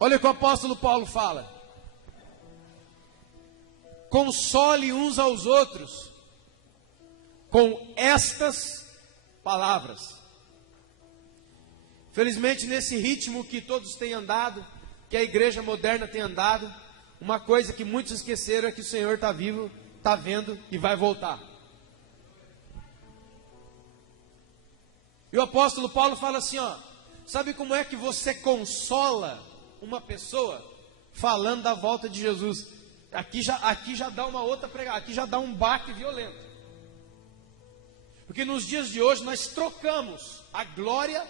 Olha o que o apóstolo Paulo fala: console uns aos outros com estas palavras. Felizmente, nesse ritmo que todos têm andado, que a igreja moderna tem andado, uma coisa que muitos esqueceram é que o Senhor está vivo, está vendo e vai voltar. E o apóstolo Paulo fala assim, ó: sabe como é que você consola uma pessoa? Falando da volta de Jesus. Aqui já dá uma outra pregada, aqui já dá um baque violento. Porque nos dias de hoje nós trocamos a glória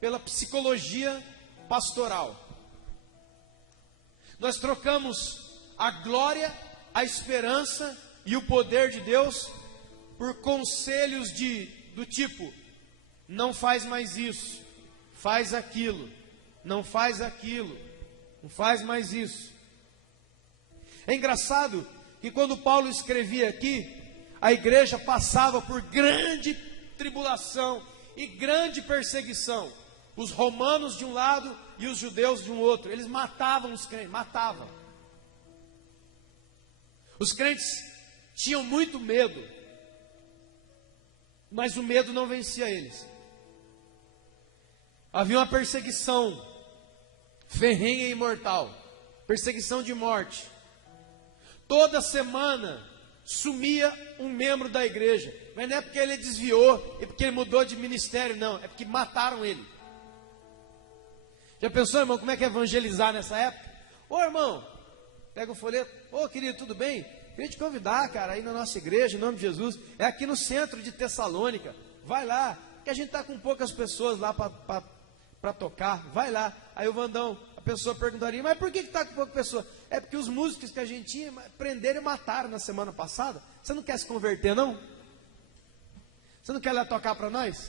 pela psicologia pastoral. Nós trocamos a glória, a esperança e o poder de Deus por conselhos do tipo: não faz mais isso, faz aquilo, não faz aquilo, não faz mais isso. É engraçado que quando Paulo escrevia aqui, a igreja passava por grande tribulação e grande perseguição. Os romanos de um lado e os judeus de um outro. Eles matavam os crentes, matavam. Os crentes tinham muito medo, mas o medo não vencia eles. Havia uma perseguição ferrenha e mortal, perseguição de morte. Toda semana sumia um membro da igreja, mas não é porque ele desviou, é porque ele mudou de ministério, não, é porque mataram ele. Já pensou, irmão, como é que é evangelizar nessa época? Ô irmão, pega o folheto: ô querido, tudo bem? Queria te convidar, cara, aí na nossa igreja, em nome de Jesus. É aqui no centro de Tessalônica. Vai lá, que a gente está com poucas pessoas lá para tocar. Vai lá. Aí o Vandão, a pessoa perguntaria: mas por que está com pouca pessoa? É porque os músicos que a gente tinha prenderam e mataram na semana passada. Você não quer se converter, não? Você não quer ir lá tocar para nós?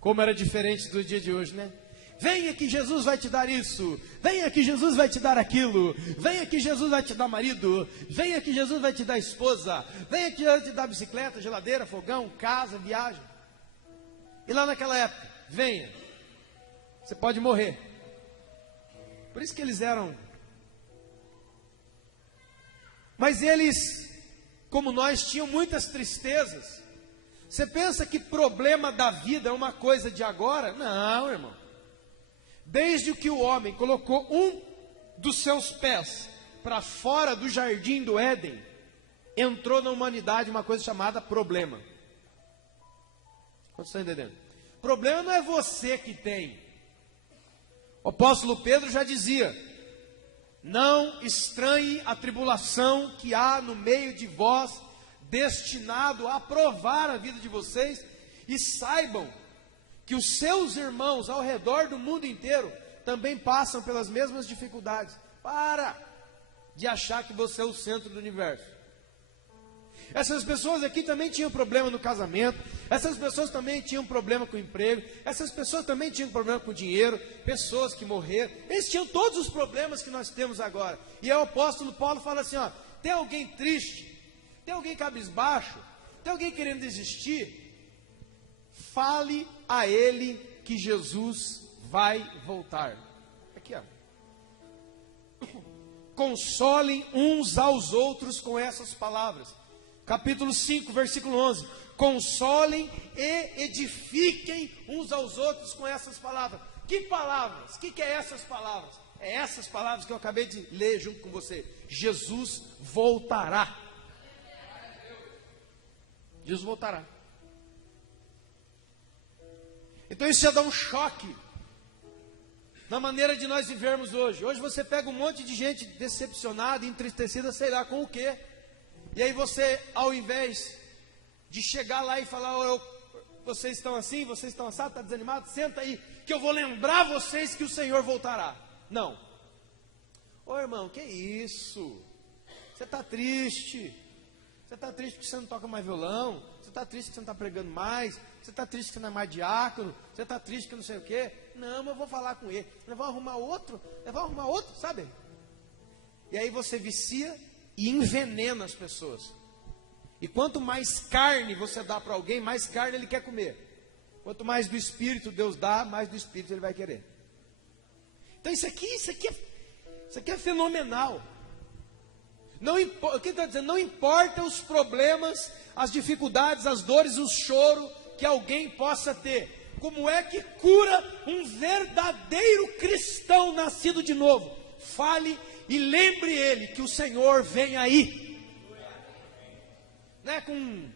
Como era diferente do dia de hoje, né? Venha que Jesus vai te dar isso, venha que Jesus vai te dar aquilo, venha que Jesus vai te dar marido, venha que Jesus vai te dar esposa, venha que Jesus vai te dar bicicleta, geladeira, fogão, casa, viagem. E lá naquela época: venha, você pode morrer. Por isso que eles eram. Mas eles, como nós, tinham muitas tristezas. Você pensa que problema da vida é uma coisa de agora? Não, irmão. Desde que o homem colocou um dos seus pés para fora do jardim do Éden, entrou na humanidade uma coisa chamada problema. Quantos estão entendendo? Problema não é você que tem. O apóstolo Pedro já dizia: não estranhe a tribulação que há no meio de vós, destinado a provar a vida de vocês, e saibam que os seus irmãos ao redor do mundo inteiro também passam pelas mesmas dificuldades. Para de achar que você é o centro do universo. Essas pessoas aqui também tinham problema no casamento, essas pessoas também tinham problema com o emprego, essas pessoas também tinham problema com o dinheiro, pessoas que morreram, eles tinham todos os problemas que nós temos agora. E aí o apóstolo Paulo fala assim, ó: tem alguém triste, tem alguém cabisbaixo, tem alguém querendo desistir? Fale a ele que Jesus vai voltar. Aqui, ó. Consolem uns aos outros com essas palavras. Capítulo 5, versículo 11. Consolem e edifiquem uns aos outros com essas palavras. Que palavras? O que é essas palavras? É essas palavras que eu acabei de ler junto com você. Jesus voltará. Jesus voltará. Então isso já dá um choque na maneira de nós vivermos hoje. Hoje você pega um monte de gente decepcionada, entristecida, sei lá com o quê. E aí você, ao invés de chegar lá e falar: oh, vocês estão assim, vocês estão assados, está desanimado, senta aí, que eu vou lembrar vocês que o Senhor voltará. Não. Ô irmão, que isso? Você está triste. Você está triste porque você não toca mais violão. Você está triste que você não está pregando mais. Você está triste que você não é mais diácono. Você está triste que não sei o quê. Não, mas eu vou falar com ele. Eu vou arrumar outro, sabe? E aí você vicia e envenena as pessoas. E quanto mais carne você dá para alguém, mais carne ele quer comer. Quanto mais do Espírito Deus dá, mais do Espírito ele vai querer. Então isso aqui é fenomenal. O que está dizendo? Não importa os problemas, as dificuldades, as dores, o choro que alguém possa ter. Como é que cura um verdadeiro cristão nascido de novo? Fale e lembre ele que o Senhor vem aí. Não é com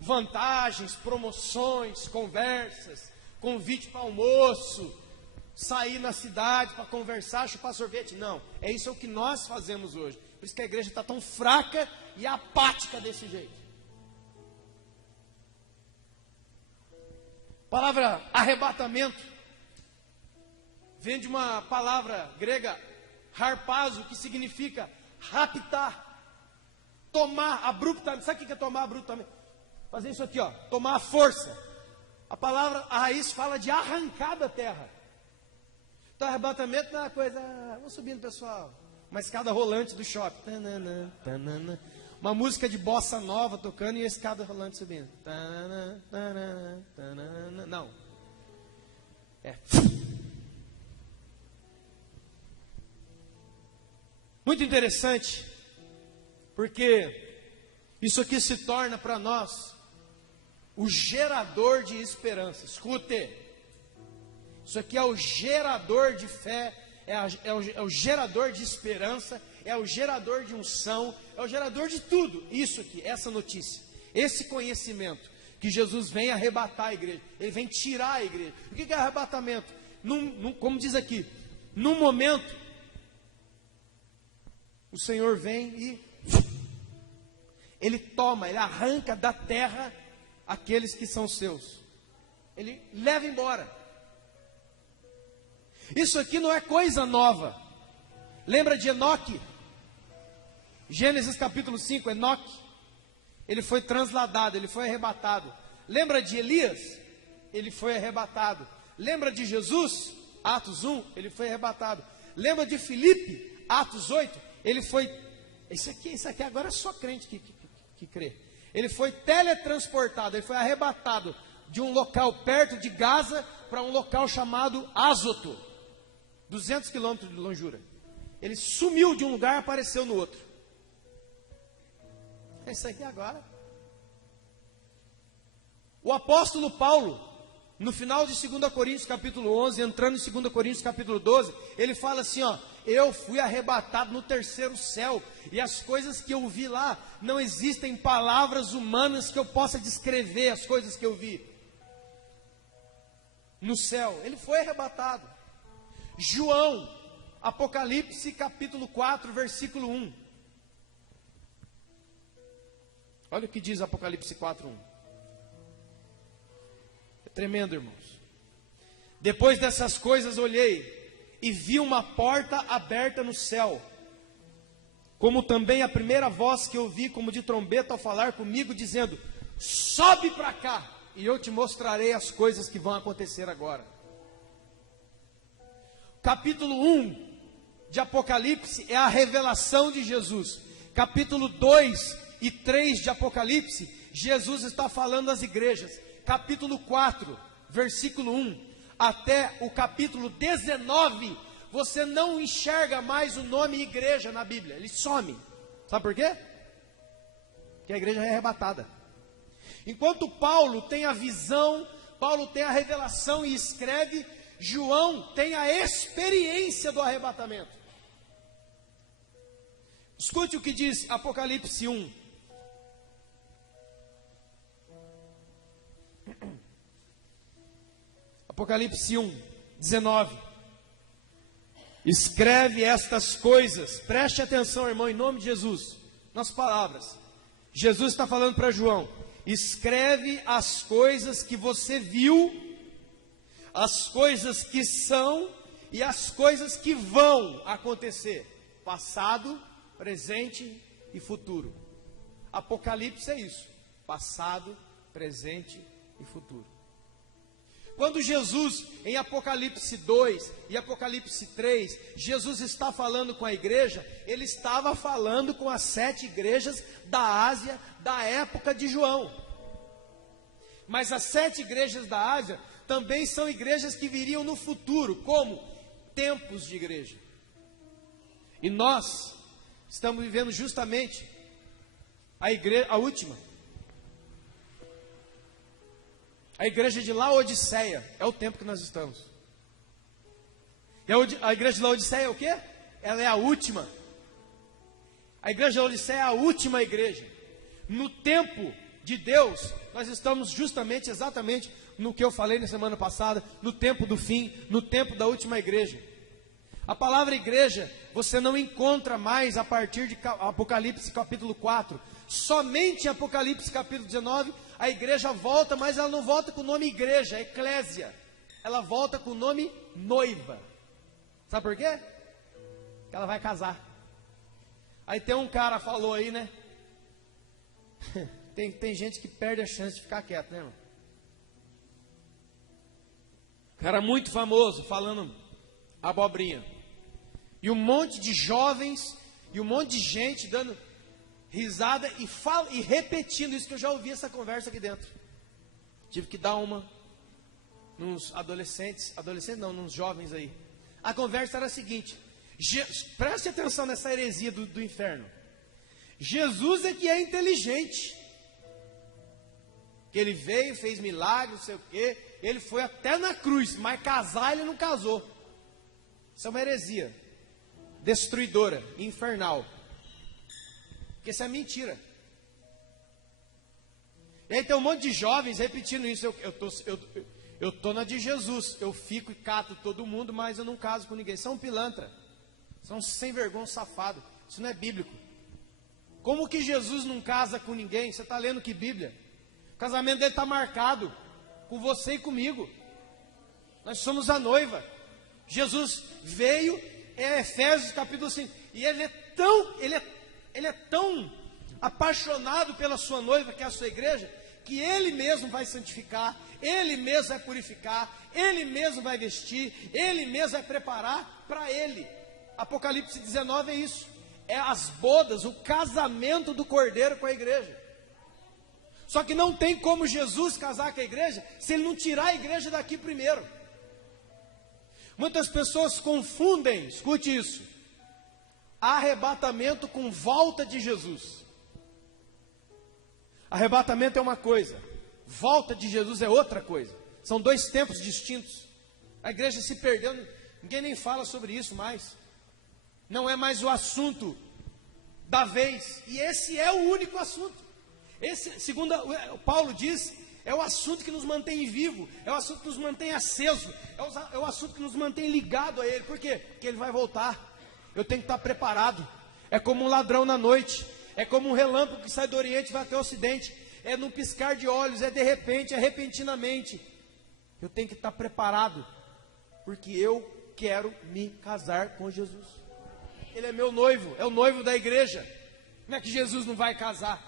vantagens, promoções, conversas, convite para almoço, sair na cidade para conversar, chupar sorvete. Não, é isso o que nós fazemos hoje. Por isso que a igreja está tão fraca e apática desse jeito. A palavra arrebatamento vem de uma palavra grega, harpazo, que significa raptar, tomar abruptamente. Sabe o que é tomar abruptamente? Fazer isso aqui, ó, tomar a força. A raiz fala de arrancar da terra. Então arrebatamento não é uma coisa, vamos subindo, pessoal, uma escada rolante do shopping, tanana, tanana. Uma música de bossa nova tocando e a escada rolante subindo. Tanana, tanana, tanana. Não. É. Muito interessante, porque isso aqui se torna para nós o gerador de esperança. Escute, isso aqui é o gerador de fé, é o gerador de esperança, é o gerador de unção, é o gerador de tudo. Isso aqui, essa notícia, esse conhecimento, que Jesus vem arrebatar a igreja, Ele vem tirar a igreja. O que é arrebatamento? Como diz aqui, num momento, o Senhor vem e Ele toma, Ele arranca da terra aqueles que são seus. Ele leva embora. Isso aqui não é coisa nova. Lembra de Enoque? Gênesis capítulo 5, Enoque, ele foi transladado, ele foi arrebatado. Lembra de Elias? Ele foi arrebatado. Lembra de Jesus? Atos 1, ele foi arrebatado. Lembra de Filipe? Atos 8, ele foi... Isso aqui agora é só crente que crê. Ele foi teletransportado, ele foi arrebatado de um local perto de Gaza para um local chamado Azoto, 200 quilômetros de longura. Ele sumiu de um lugar e apareceu no outro. É isso aqui agora. O apóstolo Paulo, no final de 2 Coríntios capítulo 11, entrando em 2 Coríntios capítulo 12, ele fala assim, ó: eu fui arrebatado no terceiro céu, e as coisas que eu vi lá, não existem palavras humanas que eu possa descrever as coisas que eu vi no céu. Ele foi arrebatado. João, Apocalipse capítulo 4, versículo 1. Olha o que diz Apocalipse 4, 1. É tremendo, irmãos. Depois dessas coisas olhei e vi uma porta aberta no céu, como também a primeira voz que ouvi como de trombeta ao falar comigo, dizendo: sobe para cá e eu te mostrarei as coisas que vão acontecer agora. Capítulo 1 de Apocalipse é a revelação de Jesus. Capítulo 2 e 3 de Apocalipse, Jesus está falando às igrejas. Capítulo 4, versículo 1 até o capítulo 19, você não enxerga mais o nome igreja na Bíblia, ele some. Sabe por quê? Porque a igreja é arrebatada. Enquanto Paulo tem a visão, Paulo tem a revelação e escreve, João tem a experiência do arrebatamento. Escute o que diz Apocalipse 1. Apocalipse 1, 19. Escreve estas coisas, preste atenção, irmão, em nome de Jesus, nas palavras. Jesus está falando para João: escreve as coisas que você viu, as coisas que são e as coisas que vão acontecer, passado, presente e futuro. Apocalipse é isso, passado, presente e futuro. Quando Jesus, em Apocalipse 2 e Apocalipse 3, Jesus está falando com a igreja, ele estava falando com as 7 igrejas da Ásia, da época de João. Mas as 7 igrejas da Ásia também são igrejas que viriam no futuro, como tempos de igreja. E nós estamos vivendo justamente a última. A igreja de Laodiceia é o tempo que nós estamos. E a igreja de Laodiceia é o quê? Ela é a última. A igreja de Laodiceia é a última igreja. No tempo de Deus, nós estamos justamente, exatamente no que eu falei na semana passada, no tempo do fim, no tempo da última igreja. A palavra igreja, você não encontra mais a partir de Apocalipse capítulo 4. Somente em Apocalipse capítulo 19, a igreja volta, mas ela não volta com o nome igreja, eclésia. Ela volta com o nome noiva. Sabe por quê? Porque ela vai casar. Aí tem um cara falou aí, né? Tem gente que perde a chance de ficar quieto, né, irmão? Cara muito famoso falando abobrinha. E um monte de jovens e um monte de gente dando risada e repetindo isso, que eu já ouvi essa conversa aqui dentro. Tive que dar uma nos adolescentes não, nos jovens aí. A conversa era a seguinte: preste atenção nessa heresia do inferno. Jesus é que é inteligente, que ele veio, fez milagres, não sei o quê, ele foi até na cruz, mas casar ele não casou. Isso é uma heresia destruidora, infernal, porque isso é mentira. E aí tem um monte de jovens repetindo isso. Eu tô na de Jesus, eu fico e cato todo mundo, mas eu não caso com ninguém. São pilantra, são sem vergonha, safado. Isso não é bíblico. Como que Jesus não casa com ninguém? Você está lendo que Bíblia? O casamento dele está marcado com você e comigo. Nós somos a noiva. Jesus veio, é Efésios capítulo 5, e ele é tão apaixonado pela sua noiva, que é a sua igreja, que ele mesmo vai santificar, ele mesmo vai purificar, ele mesmo vai vestir, ele mesmo vai preparar para ele. Apocalipse 19 é isso, é as bodas, o casamento do Cordeiro com a igreja. Só que não tem como Jesus casar com a igreja se ele não tirar a igreja daqui primeiro. Muitas pessoas confundem, escute isso, arrebatamento com volta de Jesus. Arrebatamento é uma coisa, volta de Jesus é outra coisa. São dois tempos distintos. A igreja se perdeu, ninguém nem fala sobre isso mais. Não é mais o assunto da vez. E esse é o único assunto. Esse, segundo Paulo diz, é o assunto que nos mantém vivo, é o assunto que nos mantém aceso, é o assunto que nos mantém ligado a Ele. Por quê? Porque Ele vai voltar. Eu tenho que estar preparado. É como um ladrão na noite, é como um relâmpago que sai do Oriente e vai até o Ocidente. É num piscar de olhos, é de repente, é repentinamente. Eu tenho que estar preparado, porque eu quero me casar com Jesus. Ele é meu noivo, é o noivo da igreja. Não é que Jesus não vai casar,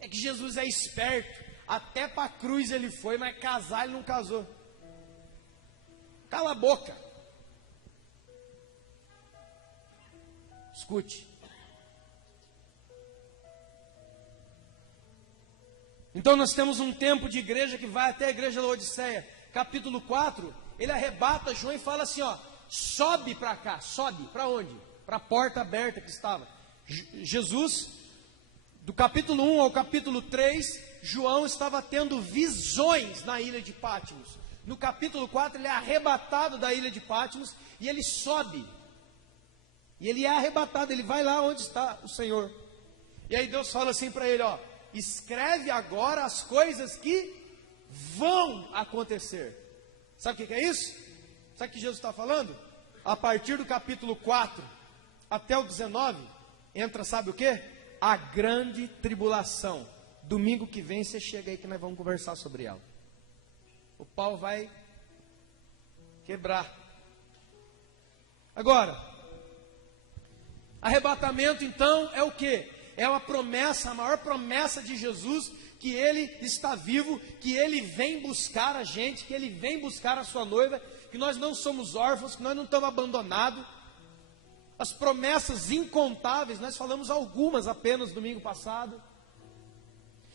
é que Jesus é esperto. Até para a cruz ele foi, mas casar ele não casou. Cala a boca. Escute. Então nós temos um tempo de igreja que vai até a igreja da Laodiceia. Capítulo 4, ele arrebata João e fala assim, ó, sobe para cá. Sobe, para onde? Para a porta aberta que estava. Jesus, do capítulo 1 ao capítulo 3, João estava tendo visões na ilha de Patmos. No capítulo 4, ele é arrebatado da ilha de Patmos e ele sobe. E ele é arrebatado, ele vai lá onde está o Senhor. E aí Deus fala assim para ele, ó, escreve agora as coisas que vão acontecer. Sabe o que é isso? Sabe o que Jesus está falando? A partir do capítulo 4 até o 19, entra, sabe o que? A grande tribulação. Domingo que vem você chega aí que nós vamos conversar sobre ela. O pau vai quebrar. Agora, arrebatamento então é o que? É uma promessa, a maior promessa de Jesus, que Ele está vivo, que Ele vem buscar a gente, que Ele vem buscar a sua noiva, que nós não somos órfãos, que nós não estamos abandonados. As promessas incontáveis, nós falamos algumas apenas domingo passado.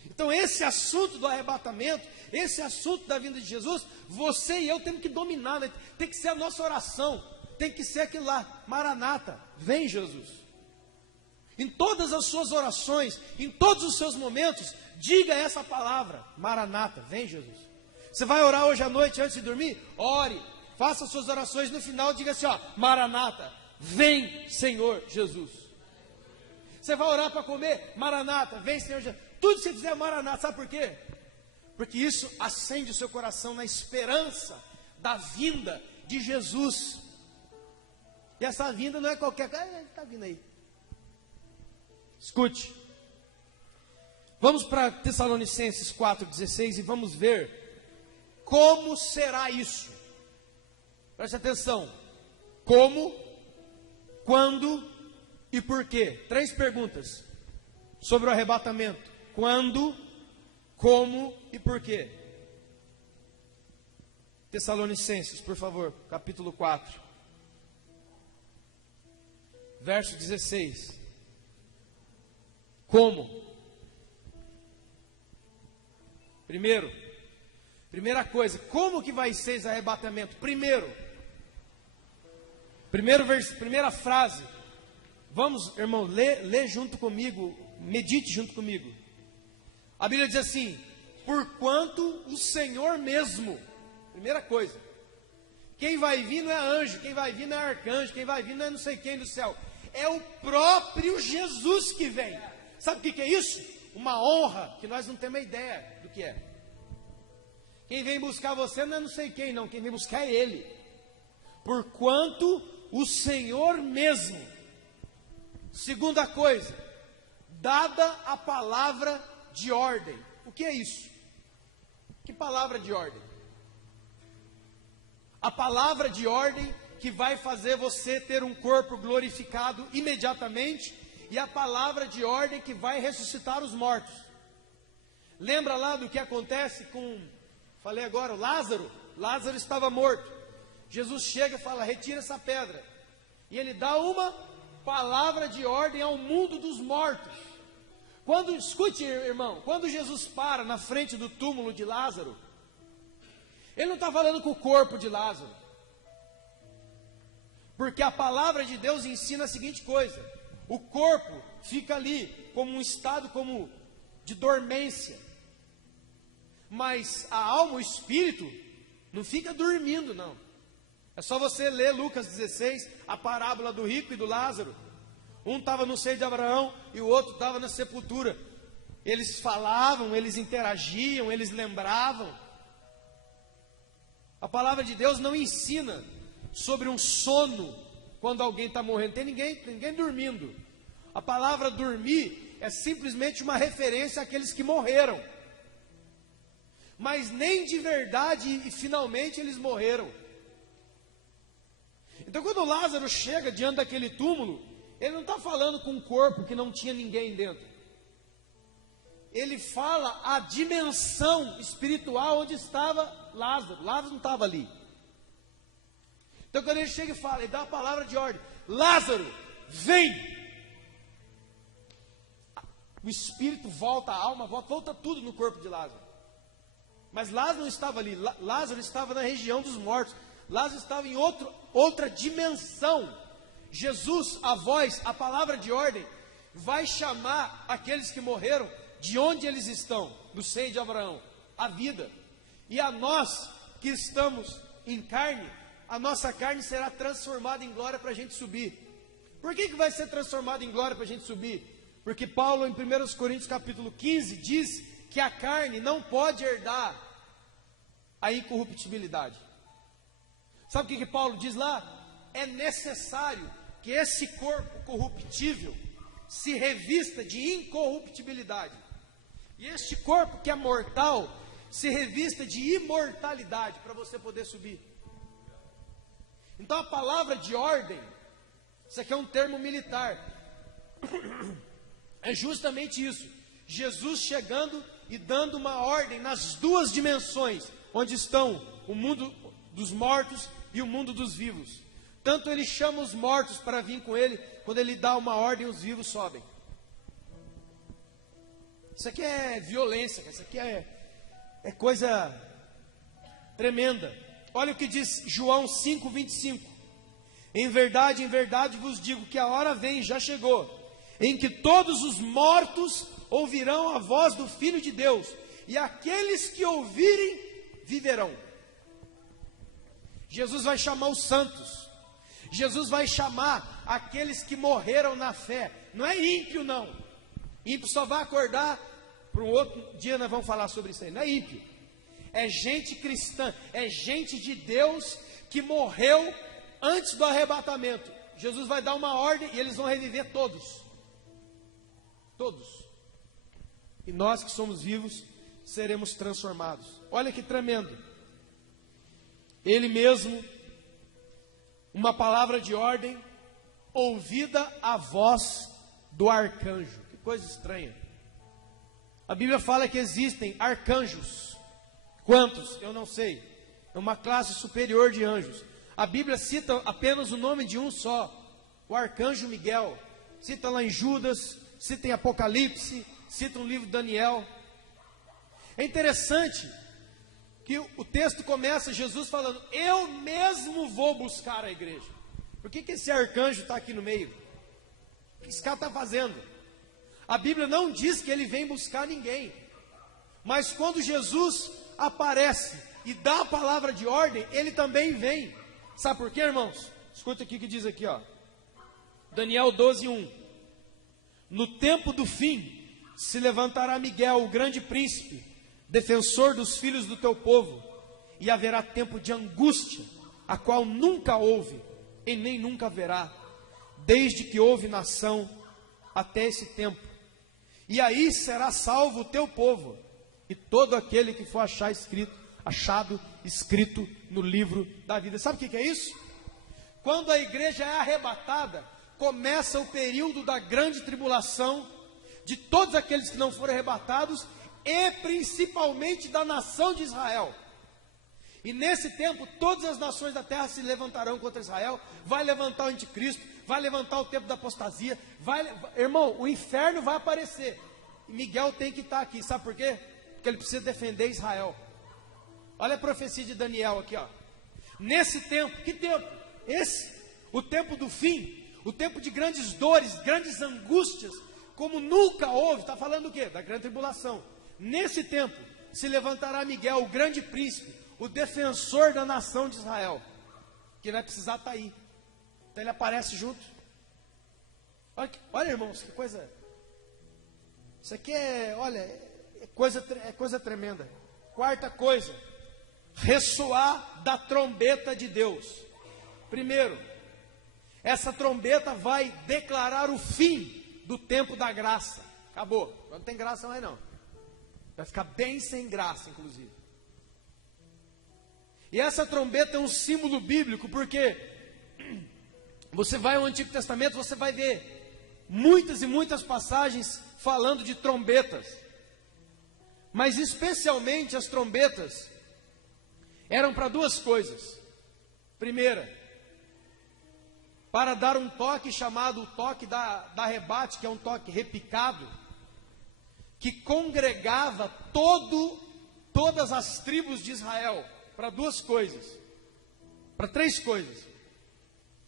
Então esse assunto do arrebatamento, esse assunto da vinda de Jesus, você e eu temos que dominar, né? Tem que ser a nossa oração. tem que ser aquilo lá, Maranata, vem Jesus. Em todas as suas orações, em todos os seus momentos, diga essa palavra, Maranata, vem Jesus. Você vai orar hoje à noite antes de dormir? Ore, faça suas orações, no final diga assim, ó, Maranata, vem Senhor Jesus. Você vai orar para comer? Maranata, vem Senhor Jesus. Tudo que você fizer Maranata, sabe por quê? Porque isso acende o seu coração na esperança da vinda de Jesus. E essa vinda não é qualquer coisa, ele está vindo aí. Escute. Vamos para Tessalonicenses 4,16 e vamos ver como será isso. Preste atenção. Como, quando e por quê? 3 perguntas sobre o arrebatamento. Quando, como e por quê? Tessalonicenses, por favor, capítulo 4, verso 16. Como? Primeira coisa, como que vai ser esse arrebatamento? Primeira frase. Vamos, irmão, lê junto comigo, medite junto comigo. A Bíblia diz assim: porquanto o Senhor mesmo, primeira coisa, quem vai vir não é anjo, quem vai vir não é arcanjo, quem vai vir não é não sei quem do céu, é o próprio Jesus que vem. Sabe o que é isso? Uma honra que nós não temos ideia do que é. Quem vem buscar você não é não sei quem, não, quem vem buscar é Ele. Porquanto o Senhor mesmo. Segunda coisa, dada a palavra de ordem. O que é isso? Que palavra de ordem? A palavra de ordem que vai fazer você ter um corpo glorificado imediatamente, e a palavra de ordem que vai ressuscitar os mortos. Lembra lá do que acontece com, falei agora, o Lázaro? Lázaro estava morto. Jesus chega e fala, retira essa pedra. E ele dá uma palavra de ordem ao mundo dos mortos. Escute, irmão, quando Jesus para na frente do túmulo de Lázaro, ele não está falando com o corpo de Lázaro. Porque a palavra de Deus ensina a seguinte coisa: o corpo fica ali como um estado como de dormência, mas a alma, o espírito, não fica dormindo, não. É só você ler Lucas 16, a parábola do rico e do Lázaro. Um estava no seio de Abraão e o outro estava na sepultura. Eles falavam, eles interagiam, eles lembravam. A palavra de Deus não ensina sobre um sono quando alguém está morrendo. Tem ninguém dormindo. A palavra dormir é simplesmente uma referência àqueles que morreram. Mas nem de verdade e finalmente eles morreram. Então quando Lázaro chega diante daquele túmulo, ele não está falando com um corpo que não tinha ninguém dentro. Ele fala a dimensão espiritual onde estava Lázaro. Lázaro não estava ali. Então quando ele chega e fala, ele dá a palavra de ordem: Lázaro, vem! O espírito volta, a alma volta tudo no corpo de Lázaro. Mas Lázaro não estava ali, Lázaro estava na região dos mortos. Lázaro estava em outra dimensão. Jesus, a voz, a palavra de ordem, vai chamar aqueles que morreram de onde eles estão, do seio de Abraão, a vida. E a nós que estamos em carne, a nossa carne será transformada em glória para a gente subir. Por que vai ser transformada em glória para a gente subir? Porque Paulo, em 1 Coríntios capítulo 15, diz que a carne não pode herdar a incorruptibilidade. Sabe o que Paulo diz lá? É necessário que esse corpo corruptível se revista de incorruptibilidade. E este corpo que é mortal se revista de imortalidade para você poder subir. Então a palavra de ordem, isso aqui é um termo militar, é justamente isso. Jesus chegando e dando uma ordem nas duas dimensões, onde estão o mundo dos mortos e o mundo dos vivos. Tanto ele chama os mortos para vir com ele, quando ele dá uma ordem, os vivos sobem. Isso aqui é violência, isso aqui é coisa tremenda. Olha o que diz João 5:25. em verdade vos digo que a hora vem, já chegou, em que todos os mortos ouvirão a voz do Filho de Deus, e aqueles que ouvirem viverão. Jesus vai chamar os santos, Jesus vai chamar aqueles que morreram na fé. Não é ímpio, não. Ímpio só vai acordar para um outro dia, nós vamos falar sobre isso aí. Não é ímpio, é gente cristã, é gente de Deus que morreu antes do arrebatamento. Jesus vai dar uma ordem e eles vão reviver todos. Todos. E nós que somos vivos seremos transformados. Olha que tremendo. Ele mesmo, uma palavra de ordem, ouvida a voz do arcanjo. Que coisa estranha. A Bíblia fala que existem arcanjos. Quantos? Eu não sei. É uma classe superior de anjos. A Bíblia cita apenas o nome de um só, o arcanjo Miguel. Cita lá em Judas, cita em Apocalipse, cita no livro de Daniel. É interessante que o texto começa Jesus falando: eu mesmo vou buscar a igreja. Por que esse arcanjo está aqui no meio? O que esse cara está fazendo? A Bíblia não diz que ele vem buscar ninguém. Mas quando Jesus aparece e dá a palavra de ordem, ele também vem. Sabe por quê, irmãos? Escuta aqui o que diz aqui, ó. Daniel 12:1. No tempo do fim se levantará Miguel, o grande príncipe, defensor dos filhos do teu povo, e haverá tempo de angústia, a qual nunca houve e nem nunca haverá, desde que houve nação até esse tempo. E aí será salvo o teu povo e todo aquele que for achado escrito no livro da vida. Sabe o que é isso? Quando a igreja é arrebatada, começa o período da grande tribulação de todos aqueles que não foram arrebatados, e principalmente da nação de Israel. E nesse tempo todas as nações da terra se levantarão contra Israel. Vai levantar o anticristo, vai levantar o tempo da apostasia, irmão, o inferno vai aparecer. E Miguel tem que estar aqui, sabe por quê? Porque ele precisa defender Israel. Olha a profecia de Daniel aqui, ó. Nesse tempo, que tempo? Esse, o tempo do fim, o tempo de grandes dores, grandes angústias, como nunca houve. Está falando do quê? Da grande tribulação. Nesse tempo se levantará Miguel, o grande príncipe, o defensor da nação de Israel, que vai precisar estar aí. Então ele aparece junto. Olha, irmãos, que coisa. Isso aqui é coisa tremenda. Quarta coisa, ressoar da trombeta de Deus. Primeiro, essa trombeta vai declarar o fim do tempo da graça. Acabou, não tem graça mais não. Vai ficar bem sem graça, inclusive. E essa trombeta é um símbolo bíblico, porque você vai ao Antigo Testamento, você vai ver muitas e muitas passagens falando de trombetas. Mas especialmente as trombetas eram para duas coisas. Primeira, para dar um toque chamado o toque da rebate, que é um toque repicado, que congregava todas as tribos de Israel, para duas coisas, para três coisas: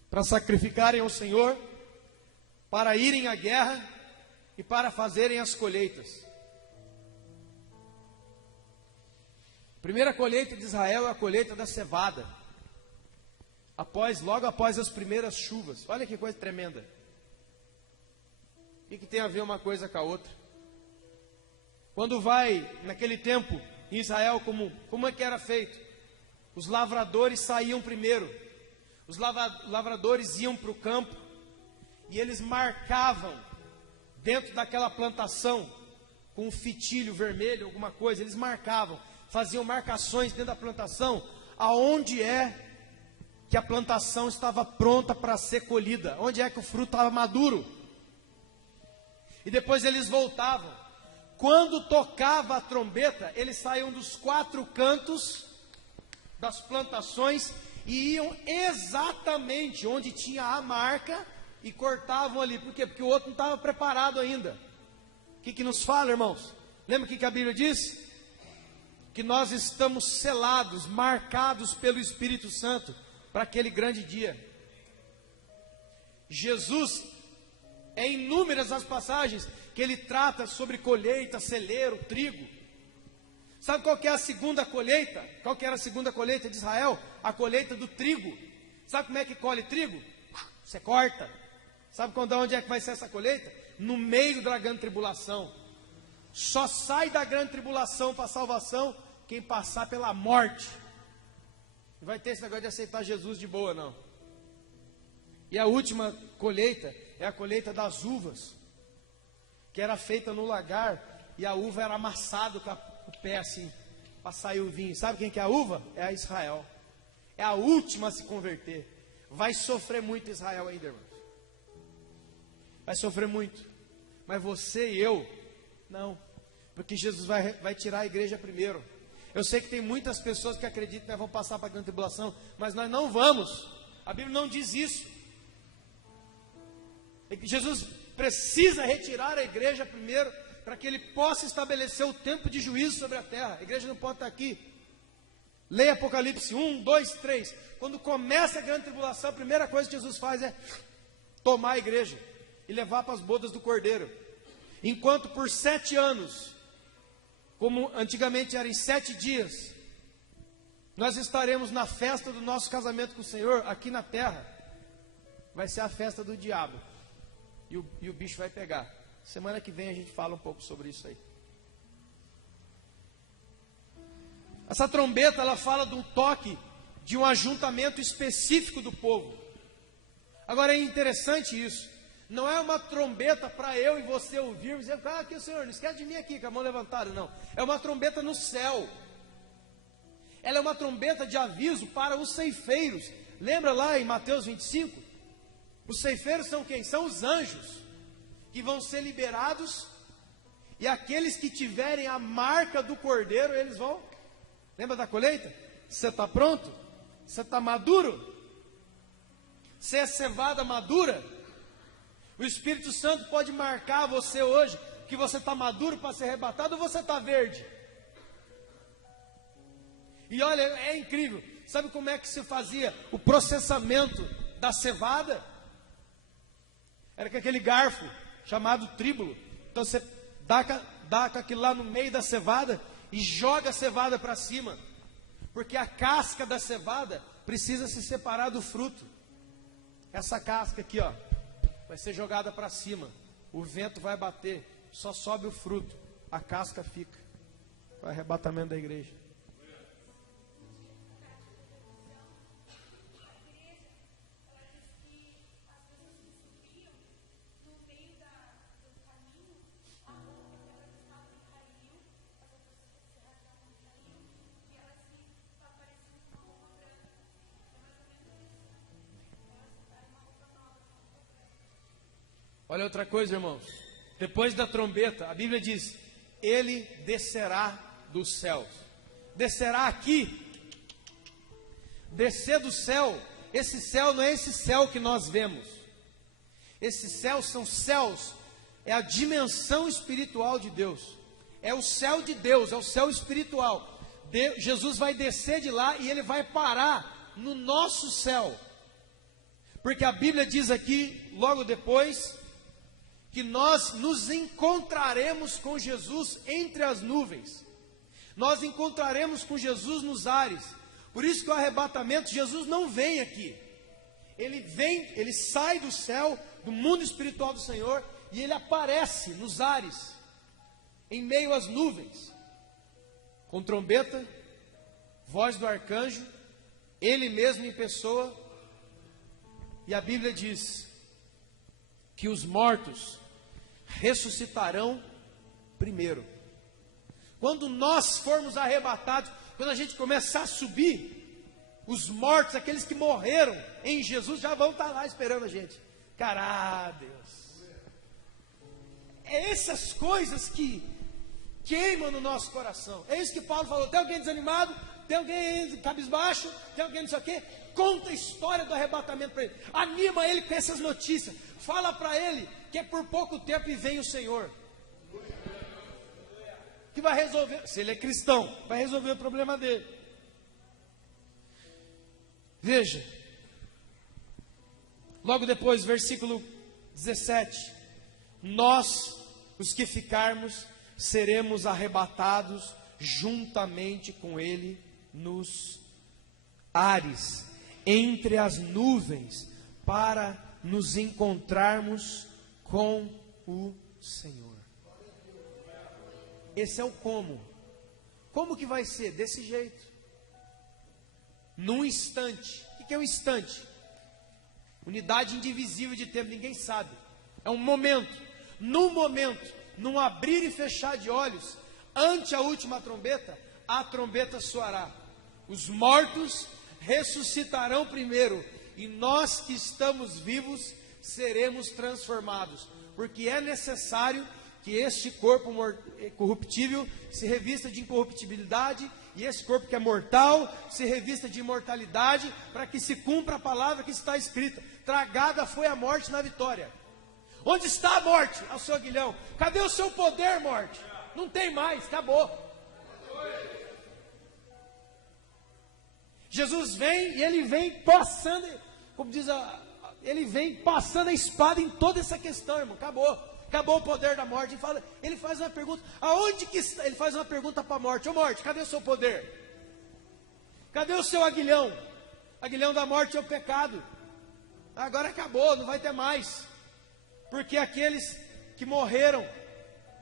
para sacrificarem ao Senhor, para irem à guerra e para fazerem as colheitas. A primeira colheita de Israel é a colheita da cevada, logo após as primeiras chuvas. Olha que coisa tremenda. O que tem a ver uma coisa com a outra? Quando vai, naquele tempo, em Israel, como é que era feito? Os lavradores saíam primeiro. Os lavradores iam para o campo e eles marcavam dentro daquela plantação com um fitilho vermelho, alguma coisa. Eles marcavam, faziam marcações dentro da plantação, aonde é que a plantação estava pronta para ser colhida, onde é que o fruto estava maduro. E depois eles voltavam. Quando tocava a trombeta, eles saíam dos quatro cantos das plantações e iam exatamente onde tinha a marca e cortavam ali. Por quê? Porque o outro não estava preparado ainda. O que nos fala, irmãos? Lembra o que a Bíblia diz? Que nós estamos selados, marcados pelo Espírito Santo para aquele grande dia. Jesus, é inúmeras as passagens que ele trata sobre colheita, celeiro, trigo. Sabe qual que é a segunda colheita? Qual que era a segunda colheita de Israel? A colheita do trigo. Sabe como é que colhe trigo? Você corta. Sabe onde é que vai ser essa colheita? No meio da grande tribulação. Só sai da grande tribulação para a salvação quem passar pela morte. Não vai ter esse negócio de aceitar Jesus de boa, não. E a última colheita é a colheita das uvas, que era feita no lagar, e a uva era amassada com o pé assim, para sair o vinho. Sabe quem que é a uva? É a Israel. É a última a se converter. Vai sofrer muito Israel ainda, irmãos. Vai sofrer muito. Mas você e eu, não. Porque Jesus vai tirar a igreja primeiro. Eu sei que tem muitas pessoas que acreditam que nós vamos passar para a grande tribulação, mas nós não vamos. A Bíblia não diz isso. Jesus precisa retirar a igreja primeiro, para que ele possa estabelecer o tempo de juízo sobre a terra. A igreja não pode estar aqui. Leia Apocalipse 1, 2, 3. Quando começa a grande tribulação, a primeira coisa que Jesus faz é tomar a igreja e levar para as bodas do Cordeiro. Enquanto por 7 anos, como antigamente era em 7 dias, nós estaremos na festa do nosso casamento com o Senhor, aqui na terra, vai ser a festa do diabo. E o bicho vai pegar. Semana que vem a gente fala um pouco sobre isso aí. Essa trombeta, ela fala de um toque, de um ajuntamento específico do povo. Agora é interessante isso. Não é uma trombeta para eu e você ouvirmos e dizer, aqui o Senhor, não esquece de mim aqui, com a mão levantada, não. É uma trombeta no céu. Ela é uma trombeta de aviso para os ceifeiros. Lembra lá em Mateus 25? Os ceifeiros são quem? São os anjos, que vão ser liberados, e aqueles que tiverem a marca do Cordeiro, eles vão. Lembra da colheita? Você está pronto? Você está maduro? Você é cevada madura? O Espírito Santo pode marcar você hoje, que você está maduro para ser arrebatado, ou você está verde? E olha, é incrível. Sabe como é que se fazia o processamento da cevada? Era com aquele garfo chamado tríbulo. Então você dá com aquilo lá no meio da cevada e joga a cevada para cima, porque a casca da cevada precisa se separar do fruto. Essa casca aqui, ó, vai ser jogada para cima. O vento vai bater, só sobe o fruto, a casca fica. O arrebatamento da igreja. Olha outra coisa, irmãos. Depois da trombeta, a Bíblia diz: ele descerá dos céus. Descerá aqui. Descer do céu. Esse céu não é esse céu que nós vemos. Esses céus são céus. É a dimensão espiritual de Deus. É o céu de Deus, é o céu espiritual. Jesus vai descer de lá e ele vai parar no nosso céu. Porque a Bíblia diz aqui, logo depois, que nós nos encontraremos com Jesus entre as nuvens. Nós encontraremos com Jesus nos ares. Por isso que o arrebatamento, Jesus não vem aqui. Ele vem, ele sai do céu, do mundo espiritual do Senhor, e ele aparece nos ares, em meio às nuvens, com trombeta, voz do arcanjo, ele mesmo em pessoa. E a Bíblia diz que os mortos ressuscitarão primeiro. Quando nós formos arrebatados, quando a gente começar a subir, os mortos, aqueles que morreram em Jesus, já vão estar lá esperando a gente. Cará, Deus. É essas coisas que queimam no nosso coração. É isso que Paulo falou. Tem alguém desanimado? Tem alguém cabisbaixo? Tem alguém não sei o quê? Conta a história do arrebatamento para ele. Anima ele com essas notícias. Fala para ele que é por pouco tempo e vem o Senhor. Que vai resolver, se ele é cristão, vai resolver o problema dele. Veja, Logo depois, versículo 17: nós, os que ficarmos, seremos arrebatados juntamente com ele nos ares, entre as nuvens, para nos encontrarmos com o Senhor. Esse é o como. Como que vai ser? Desse jeito. Num instante. O que é um instante? Unidade indivisível de tempo, ninguém sabe. É um momento. Num momento, num abrir e fechar de olhos, ante a última trombeta, a trombeta soará. Os mortos ressuscitarão primeiro, e nós que estamos vivos seremos transformados, porque é necessário que este corpo corruptível se revista de incorruptibilidade, e esse corpo que é mortal se revista de imortalidade, para que se cumpra a palavra que está escrita: tragada foi a morte na vitória. Onde está a morte? Ao seu aguilhão. Cadê o seu poder, morte? Não tem mais, acabou. Jesus vem e ele vem passando, como diz ele vem passando a espada em toda essa questão, irmão. Acabou o poder da morte. Ele faz uma pergunta: aonde que está? Ele faz uma pergunta para a morte: ô morte, cadê o seu poder? Cadê o seu aguilhão? Aguilhão da morte é o pecado. Agora acabou, não vai ter mais. Porque aqueles que morreram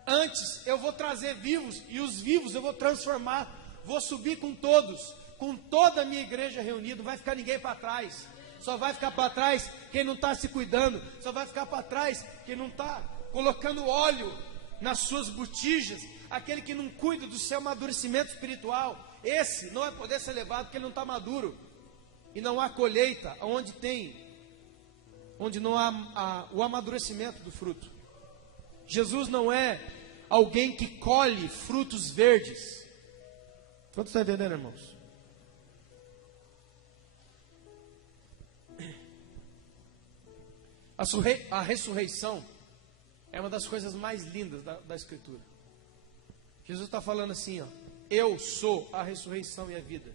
antes, eu vou trazer vivos, e os vivos eu vou transformar. Vou subir com todos, com toda a minha igreja reunida. Não vai ficar ninguém para trás. Só vai ficar para trás quem não está se cuidando. Só vai ficar para trás quem não está colocando óleo nas suas botijas. Aquele que não cuida do seu amadurecimento espiritual. Esse não vai poder ser levado porque ele não está maduro. E não há colheita onde não há o amadurecimento do fruto. Jesus não é alguém que colhe frutos verdes. Quantos estão entendendo, irmãos? A ressurreição é uma das coisas mais lindas da Escritura. Jesus está falando assim, ó: eu sou a ressurreição e a vida.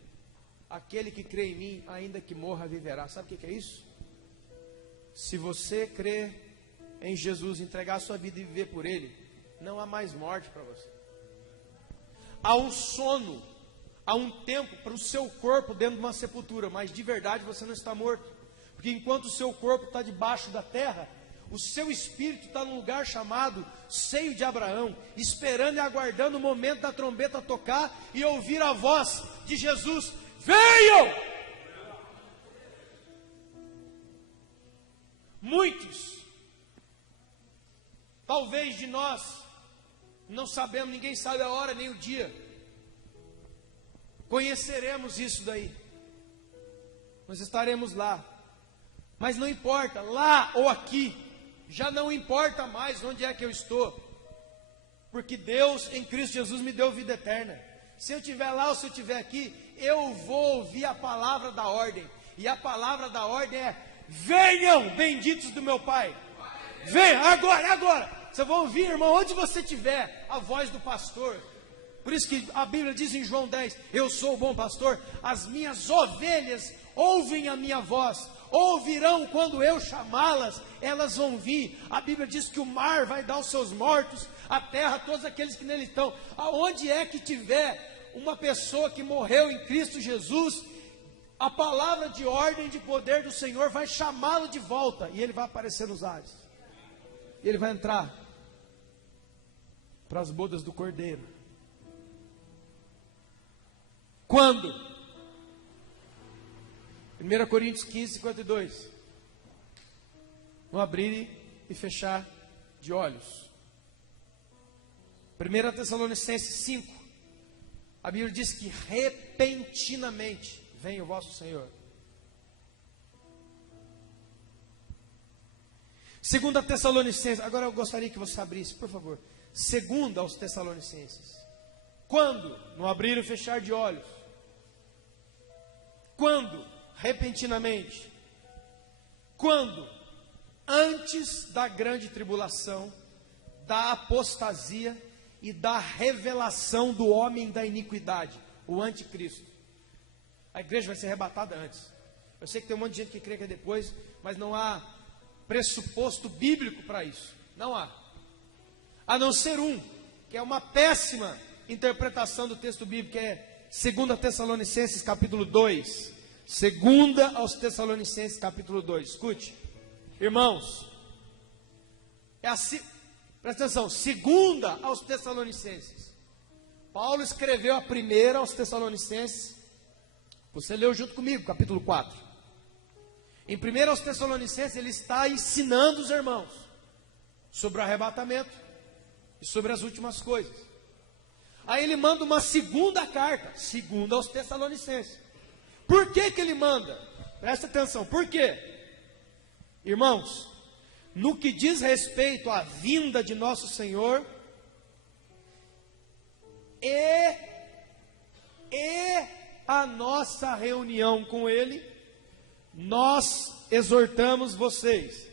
Aquele que crê em mim, ainda que morra, viverá. Sabe o que é isso? Se você crer em Jesus, entregar a sua vida e viver por Ele, não há mais morte para você. Há um sono, há um tempo para o seu corpo dentro de uma sepultura, mas de verdade você não está morto. Porque enquanto o seu corpo está debaixo da terra, o seu espírito está num lugar chamado seio de Abraão, esperando e aguardando o momento da trombeta tocar e ouvir a voz de Jesus: venham! Muitos, talvez de nós, não sabemos, ninguém sabe a hora nem o dia, conheceremos isso daí, nós estaremos lá, mas não importa, lá ou aqui, já não importa mais onde é que eu estou, porque Deus em Cristo Jesus me deu vida eterna. Se eu estiver lá ou se eu estiver aqui, eu vou ouvir a palavra da ordem, e a palavra da ordem é: venham, benditos do meu Pai. Venham, agora. Você vai ouvir, irmão, onde você estiver, a voz do pastor. Por isso que a Bíblia diz em João 10, eu sou o bom pastor, as minhas ovelhas ouvem a minha voz, ouvirão quando eu chamá-las, elas vão vir. A Bíblia diz que o mar vai dar os seus mortos, a terra, todos aqueles que nele estão. Aonde é que tiver uma pessoa que morreu em Cristo Jesus, a palavra de ordem, de poder do Senhor vai chamá-lo de volta, e ele vai aparecer nos ares, e ele vai entrar para as bodas do Cordeiro. Quando? 1 Coríntios 15, 52. No abrir e fechar de olhos. 1 Tessalonicenses 5. A Bíblia diz que repentinamente vem o vosso Senhor. 2 Tessalonicenses. Agora eu gostaria que você abrisse, por favor. 2 aos Tessalonicenses. Quando? No abrir e fechar de olhos. Quando? Repentinamente. Quando? Antes da grande tribulação, da apostasia e da revelação do homem da iniquidade, o anticristo. A igreja vai ser arrebatada antes. Eu sei que tem um monte de gente que crê que é depois, mas não há pressuposto bíblico para isso. Não há. A não ser um, que é uma péssima interpretação do texto bíblico, que é 2 Tessalonicenses capítulo 2. 2 aos Tessalonicenses capítulo 2. Escute, irmãos, presta atenção, 2 aos Tessalonicenses. Paulo escreveu a primeira aos Tessalonicenses. Você leu junto comigo, capítulo 4. Em 1 aos Tessalonicenses, ele está ensinando os irmãos sobre o arrebatamento e sobre as últimas coisas. Aí ele manda uma segunda carta, 2 aos Tessalonicenses. Por que que ele manda? Presta atenção, por quê? Irmãos, no que diz respeito à vinda de nosso Senhor e a nossa reunião com Ele, nós exortamos vocês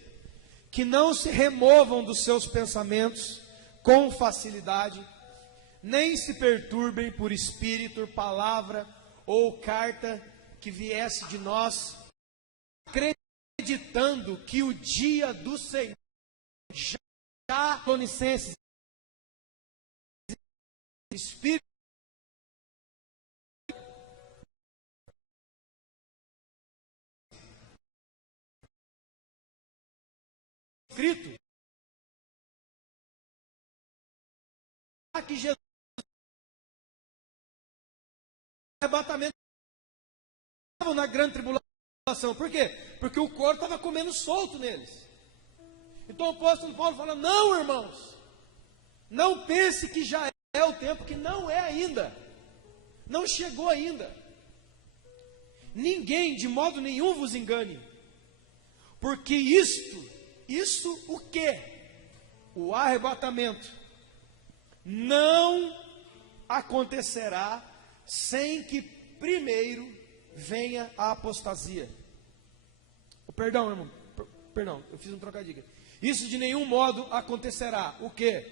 que não se removam dos seus pensamentos com facilidade, nem se perturbem por espírito, palavra ou carta que viesse de nós, acreditando que o dia do Senhor já, Tessalonicenses, espírito escrito que Jesus arrebatamento na grande tribulação. Por quê? Porque o corpo estava comendo solto neles. Então o apóstolo Paulo fala: não, irmãos, não pense que já é o tempo, que não é ainda, não chegou ainda. Ninguém de modo nenhum vos engane, porque isso o que? O arrebatamento não acontecerá sem que primeiro venha a apostasia. Perdão, irmão, perdão, eu fiz um trocadilho. Isso de nenhum modo acontecerá. O que?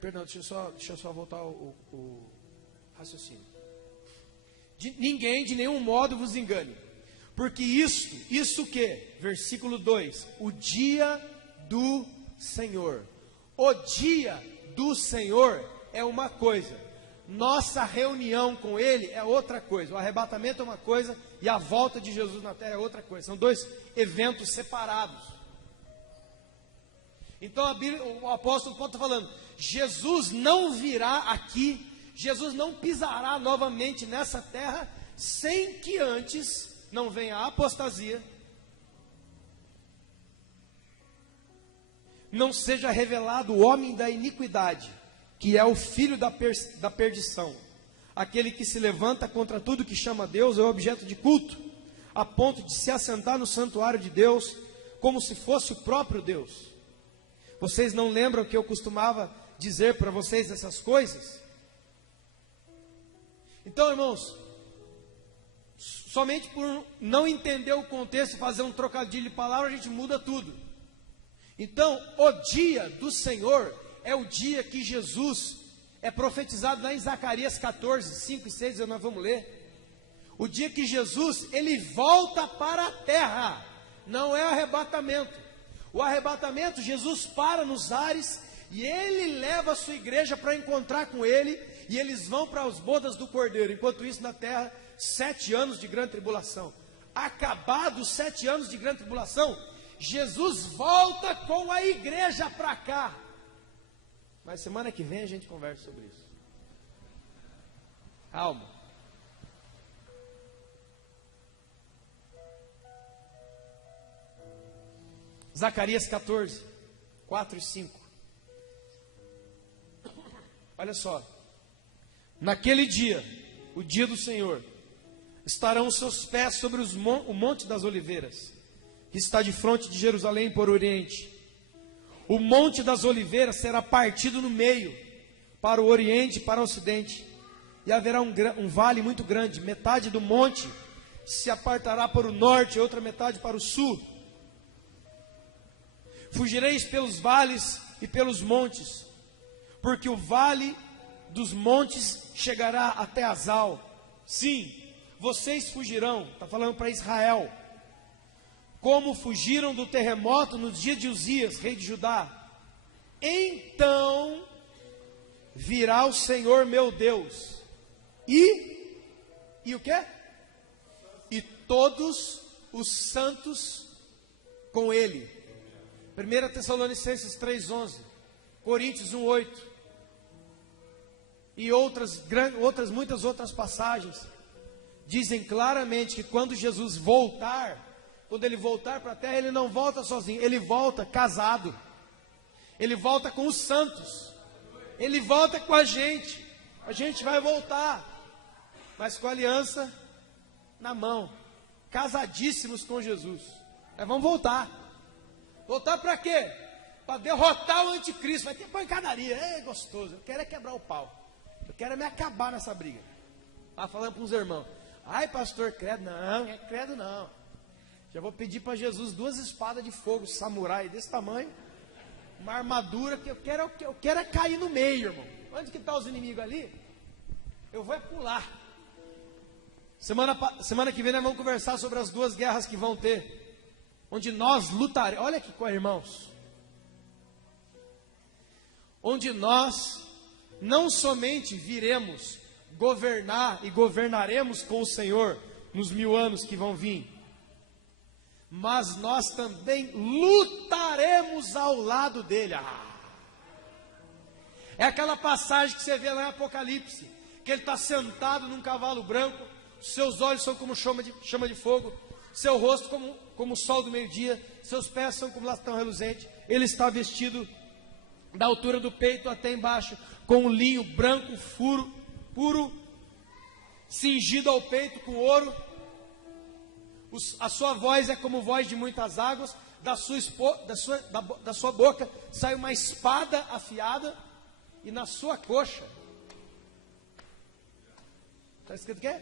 Perdão, deixa eu só voltar o raciocínio. Ninguém de nenhum modo vos engane, porque isso que? Versículo 2: o dia do Senhor. O dia do Senhor é uma coisa, nossa reunião com Ele é outra coisa. O arrebatamento é uma coisa e a volta de Jesus na terra é outra coisa. São dois eventos separados. Então o apóstolo Paulo está falando: Jesus não virá aqui, Jesus não pisará novamente nessa terra sem que antes não venha a apostasia, não seja revelado o homem da iniquidade, que é o filho da perdição, aquele que se levanta contra tudo que chama Deus, é objeto de culto, a ponto de se assentar no santuário de Deus, como se fosse o próprio Deus. Vocês não lembram que eu costumava dizer para vocês essas coisas? Então, irmãos, somente por não entender o contexto e fazer um trocadilho de palavras, a gente muda tudo. Então, o dia do Senhor é o dia que Jesus é profetizado lá em Zacarias 14, 5 e 6, nós vamos ler. O dia que Jesus, ele volta para a terra, não é arrebatamento. O arrebatamento, Jesus para nos ares e ele leva a sua igreja para encontrar com ele, e eles vão para as bodas do Cordeiro. Enquanto isso, na terra, 7 anos de grande tribulação. Acabados 7 anos de grande tribulação, Jesus volta com a igreja para cá. Mas semana que vem a gente conversa sobre isso. Calma. Zacarias 14, 4 e 5. Olha só. Naquele dia, o dia do Senhor, estarão os seus pés sobre o monte das oliveiras, que está de frente de Jerusalém por oriente. O monte das oliveiras será partido no meio, para o oriente e para o ocidente, e haverá um vale muito grande. Metade do monte se apartará para o norte, e outra metade para o sul. Fugireis pelos vales e pelos montes, porque o vale dos montes chegará até Azal. Sim, vocês fugirão, está falando para Israel, como fugiram do terremoto nos dias de Uzias, rei de Judá. Então virá o Senhor meu Deus, e o quê? E todos os santos com ele. 1 Tessalonicenses 3,11, Coríntios 1,8, e muitas outras passagens, dizem claramente que quando Jesus voltar, quando ele voltar para a terra, ele não volta sozinho, ele volta casado, ele volta com os santos, ele volta com a gente vai voltar, mas com a aliança na mão, casadíssimos com Jesus. Nós vamos voltar para quê? Para derrotar o anticristo. Vai ter pancadaria, é gostoso, eu quero é quebrar o pau, eu quero é me acabar nessa briga. Estava falando para uns irmãos, ai pastor, credo não, é credo não, já vou pedir para Jesus 2 espadas de fogo, samurai desse tamanho, uma armadura, que eu quero é cair no meio, irmão. Onde que estão os inimigos ali? Eu vou é pular. Semana que vem nós vamos conversar sobre as 2 guerras que vão ter, onde nós lutaremos. Olha que coisa, irmãos, onde nós não somente viremos governar e governaremos com o Senhor nos 1000 anos que vão vir, mas nós também lutaremos ao lado dele. É aquela passagem que você vê lá em Apocalipse, que ele está sentado num cavalo branco, seus olhos são como chama de fogo, seu rosto como o sol do meio-dia, seus pés são como latão reluzente, ele está vestido da altura do peito até embaixo, com um linho branco, puro, cingido ao peito com ouro. A sua voz é como voz de muitas águas, da sua boca sai uma espada afiada, e na sua coxa está escrito o quê?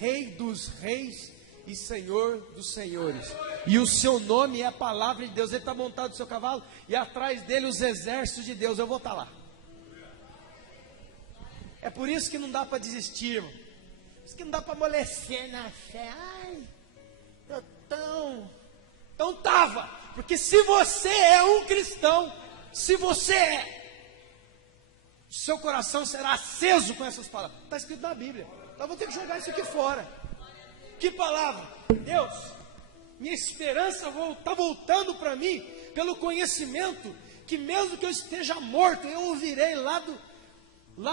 Rei dos reis e Senhor dos senhores, e o seu nome é a palavra de Deus. Ele está montado no seu cavalo, e atrás dele os exércitos de Deus. Eu vou estar lá. É por isso que não dá para desistir, irmão. Por isso que não dá para amolecer na fé. Ai, então estava, porque se você é um cristão, se você seu coração será aceso com essas palavras. Está escrito na Bíblia. Então eu vou ter que jogar isso aqui fora. Que palavra? Deus, minha esperança está voltando para mim, pelo conhecimento, que mesmo que eu esteja morto, eu ouvirei lá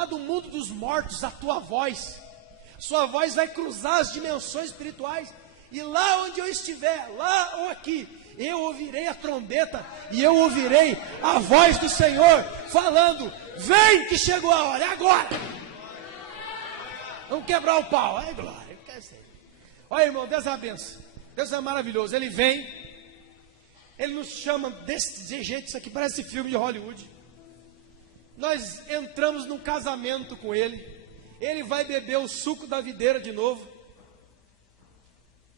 do mundo dos mortos a tua voz. Sua voz vai cruzar as dimensões espirituais, e lá onde eu estiver, lá ou aqui, eu ouvirei a trombeta, e eu ouvirei a voz do Senhor falando: vem que chegou a hora, é agora. Vamos quebrar o pau, é glória, eu quero ser. Olha, irmão, Deus é a benção, Deus é maravilhoso. Ele vem, Ele nos chama desse jeito. Isso aqui parece filme de Hollywood. Nós entramos num casamento com Ele, Ele vai beber o suco da videira de novo.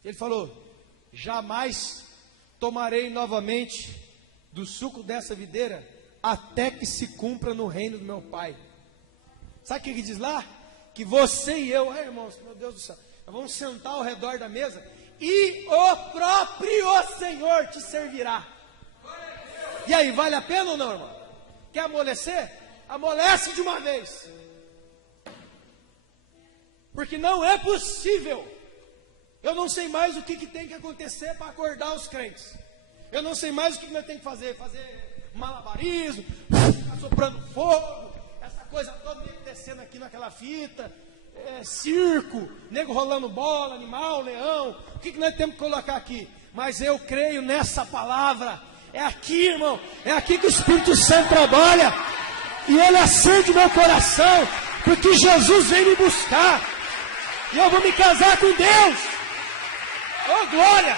Ele falou: jamais tomarei novamente do suco dessa videira, até que se cumpra no reino do meu Pai. Sabe o que diz lá? Que você e eu, irmãos, meu Deus do céu, nós vamos sentar ao redor da mesa, e o próprio Senhor te servirá. E aí, vale a pena ou não, irmão? Quer amolecer? Amolece de uma vez. Porque não é possível. Eu não sei mais o que tem que acontecer para acordar os crentes. Eu não sei mais o que nós temos que fazer malabarismo, ficar soprando fogo, essa coisa toda, descendo aqui naquela fita, circo, nego rolando bola, animal, leão. O que nós temos que colocar aqui? Mas eu creio nessa palavra. É aqui, irmão, é aqui que o Espírito Santo trabalha, e ele acende meu coração, porque Jesus vem me buscar, e eu vou me casar com Deus. Oh, glória!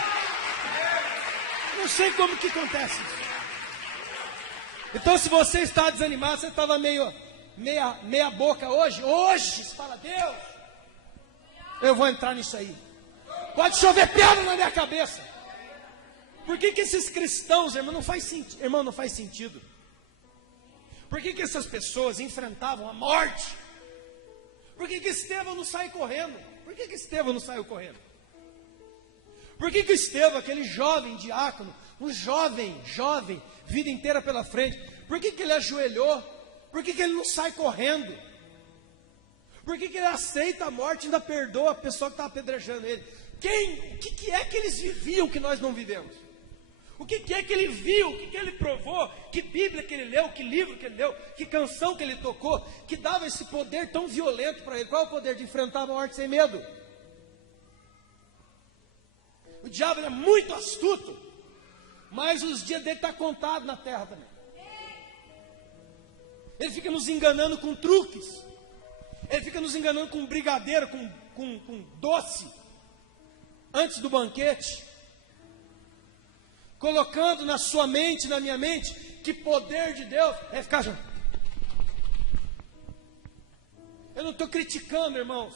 Não sei como que acontece isso. Então, se você está desanimado, você estava meia boca hoje, você fala: Deus, eu vou entrar nisso aí. Pode chover pedra na minha cabeça. Por que esses cristãos, irmão, não faz sentido? Por que essas pessoas enfrentavam a morte? Por que Estevão não sai correndo? Por que Estevão não saiu correndo? Por que Estevão, aquele jovem diácono, um jovem, vida inteira pela frente, por que ele ajoelhou? Por que ele não sai correndo? Por que ele aceita a morte e ainda perdoa a pessoa que está apedrejando ele? O que é que eles viviam que nós não vivemos? O que é que ele viu? O que ele provou? Que Bíblia que ele leu? Que livro que ele leu? Que canção que ele tocou? Que dava esse poder tão violento para ele? Qual é o poder de enfrentar a morte sem medo? O diabo é muito astuto, mas os dias dele estão contados na terra também. Ele fica nos enganando com truques. Ele fica nos enganando com brigadeiro, com doce, antes do banquete. Colocando na sua mente, na minha mente, que poder de Deus é ficar... Eu não estou criticando, irmãos.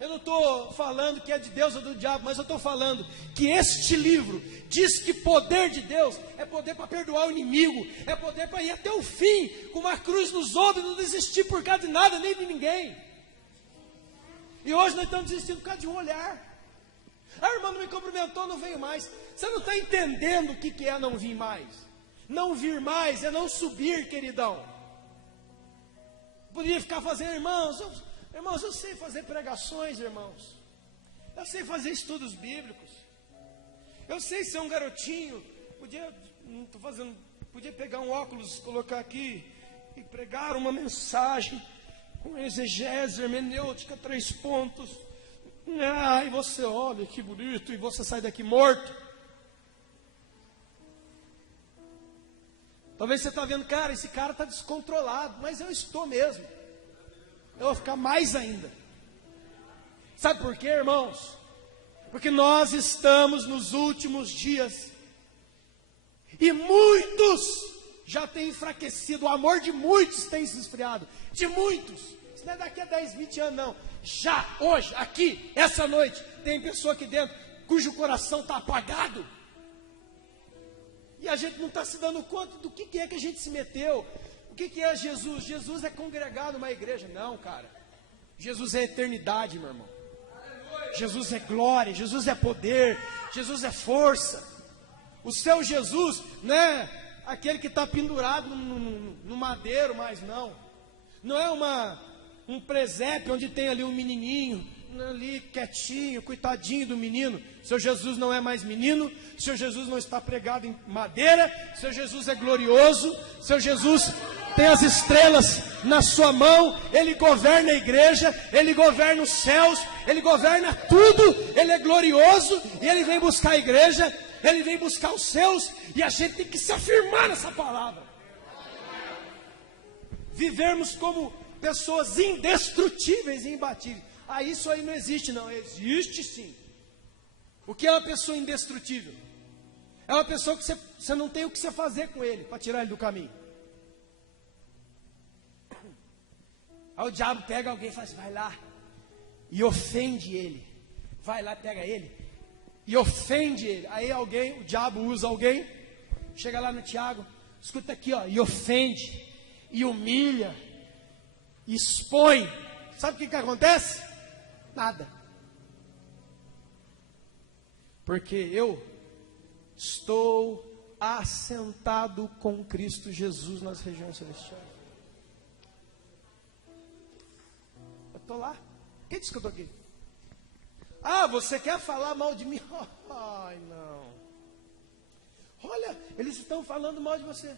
Eu não estou falando que é de Deus ou do diabo, mas eu estou falando que este livro diz que poder de Deus é poder para perdoar o inimigo, é poder para ir até o fim, com uma cruz nos ombros, não desistir por causa de nada, nem de ninguém. E hoje nós estamos desistindo por causa de um olhar. A irmã não me cumprimentou, não veio mais. Você não está entendendo o que é não vir mais. Não vir mais é não subir, queridão. Podia ficar fazendo, irmãos, eu sei fazer pregações, irmãos. Eu sei fazer estudos bíblicos. Eu sei ser um garotinho. Podia pegar um óculos, colocar aqui e pregar uma mensagem com exegese, hermenêutica, 3 pontos. E você olha que bonito e você sai daqui morto. Talvez você está vendo, cara, esse cara está descontrolado, mas eu estou mesmo. Eu vou ficar mais ainda. Sabe por quê, irmãos? Porque nós estamos nos últimos dias. E muitos já têm enfraquecido. O amor de muitos tem se esfriado. De muitos. Isso não é daqui a 10, 20 anos, não. Já, hoje, aqui, essa noite, tem pessoa aqui dentro cujo coração está apagado. E a gente não está se dando conta do que é que a gente se meteu. O que é Jesus? Jesus é congregado numa igreja. Não, cara. Jesus é eternidade, meu irmão. Jesus é glória, Jesus é poder, Jesus é força. O seu Jesus não é aquele que está pendurado no madeiro, mas não. Não é um presépio onde tem ali um menininho, ali quietinho, coitadinho do menino. Seu Jesus não é mais menino, seu Jesus não está pregado em madeira, seu Jesus é glorioso, seu Jesus tem as estrelas na sua mão, ele governa a igreja, ele governa os céus, ele governa tudo, ele é glorioso e ele vem buscar a igreja, ele vem buscar os seus, e a gente tem que se afirmar nessa palavra. Vivermos como pessoas indestrutíveis e imbatíveis. Isso aí não existe, não. Existe sim. O que é uma pessoa indestrutível? É uma pessoa que você não tem o que você fazer com ele para tirar ele do caminho. Aí o diabo pega alguém e fala assim, vai lá e ofende ele. Vai lá, pega ele e ofende ele. Aí o diabo usa alguém, chega lá no Tiago, escuta aqui, ó, e ofende, e humilha, e expõe. Sabe o que acontece? Nada. Porque eu estou assentado com Cristo Jesus nas regiões celestiais. Eu estou lá. Quem disse que eu estou aqui? Você quer falar mal de mim? Ai, não. Olha, eles estão falando mal de você.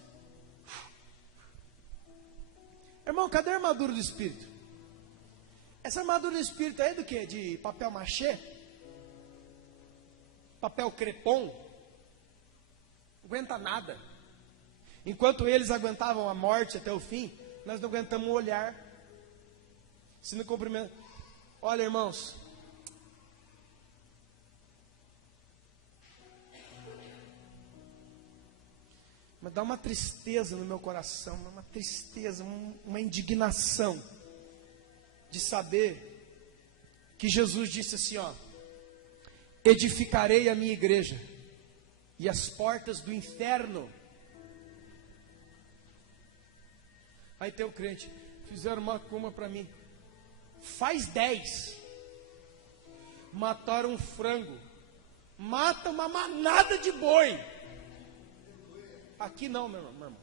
Irmão, cadê a armadura do Espírito? Essa armadura do Espírito aí é do quê? De papel machê? Papel crepom? Não aguenta nada. Enquanto eles aguentavam a morte até o fim, nós não aguentamos o olhar. Se não cumprimenta. Olha, irmãos. Mas dá uma tristeza no meu coração, uma tristeza, uma indignação de saber que Jesus disse assim, ó: edificarei a minha igreja e as portas do inferno. Aí tem o crente, fizeram uma coma para mim. Faz 10, mataram um frango. Mata uma manada de boi. Aqui não, meu irmão.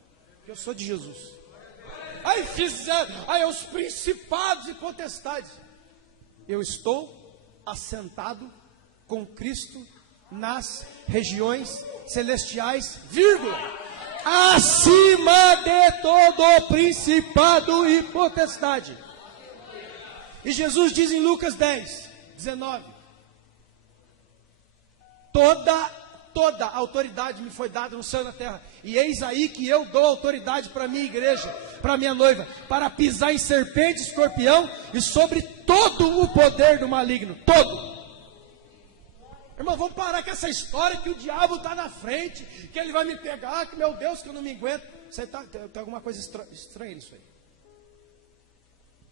Eu sou de Jesus. Aí fizeram, aí os principados e potestades. Eu estou assentado com Cristo nas regiões celestiais, vírgula, acima de todo principado e potestade. E Jesus diz em Lucas 10, 19: Toda autoridade me foi dada no céu e na terra, e eis aí que eu dou autoridade para a minha igreja, para a minha noiva, para pisar em serpente, escorpião, e sobre todo o poder do maligno, todo. Irmão, vamos parar com essa história que o diabo está na frente, que ele vai me pegar, que meu Deus, que eu não me aguento. Tem alguma coisa estranha nisso aí.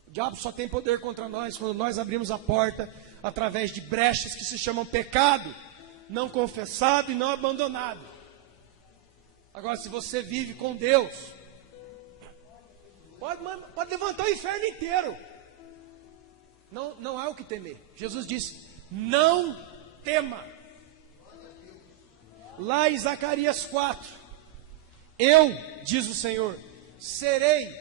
O diabo só tem poder contra nós quando nós abrimos a porta através de brechas que se chamam pecado, não confessado e não abandonado. Agora, se você vive com Deus, pode levantar o inferno inteiro. Não há o que temer. Jesus disse: não tema. Lá em Zacarias 4, eu, diz o Senhor, serei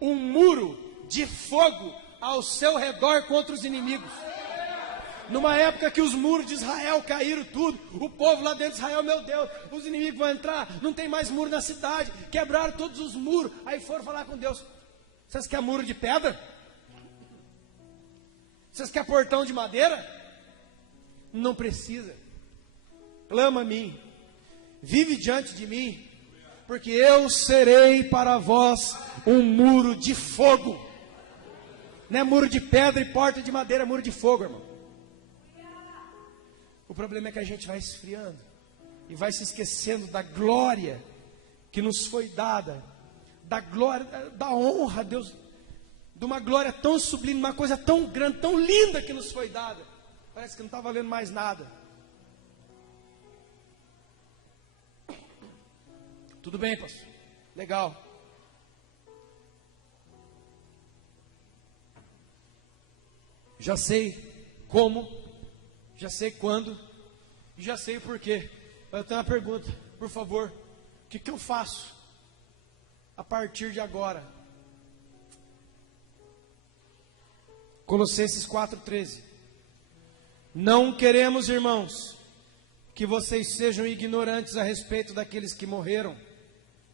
um muro de fogo ao seu redor contra os inimigos. Numa época que os muros de Israel caíram tudo, o povo lá dentro de Israel, meu Deus, os inimigos vão entrar, não tem mais muro na cidade, quebraram todos os muros, aí foram falar com Deus: vocês querem muro de pedra? Vocês querem portão de madeira? Não precisa. Clama a mim, vive diante de mim, porque eu serei para vós um muro de fogo. Não é muro de pedra e porta de madeira, é muro de fogo, irmão. O problema é que a gente vai esfriando e vai se esquecendo da glória que nos foi dada, da glória, da honra a Deus, de uma glória tão sublime, uma coisa tão grande, tão linda que nos foi dada. Parece que não está valendo mais nada. Tudo bem, pastor? Legal. Já sei como, já sei quando, e já sei o porquê. Mas eu tenho uma pergunta, por favor: o que eu faço a partir de agora? Colossenses 4,13. Não queremos, irmãos, que vocês sejam ignorantes a respeito daqueles que morreram,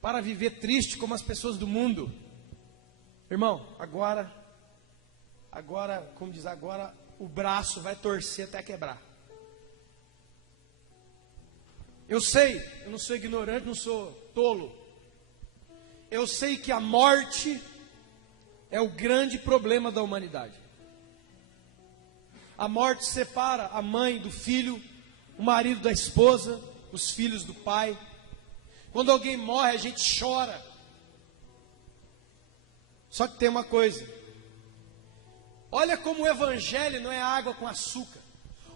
para viver triste como as pessoas do mundo. Irmão, agora, como diz, agora o braço vai torcer até quebrar. Eu sei, eu não sou ignorante, não sou tolo. Eu sei que a morte é o grande problema da humanidade. A morte separa a mãe do filho, o marido da esposa, os filhos do pai. Quando alguém morre, a gente chora. Só que tem uma coisa: olha como o evangelho não é água com açúcar.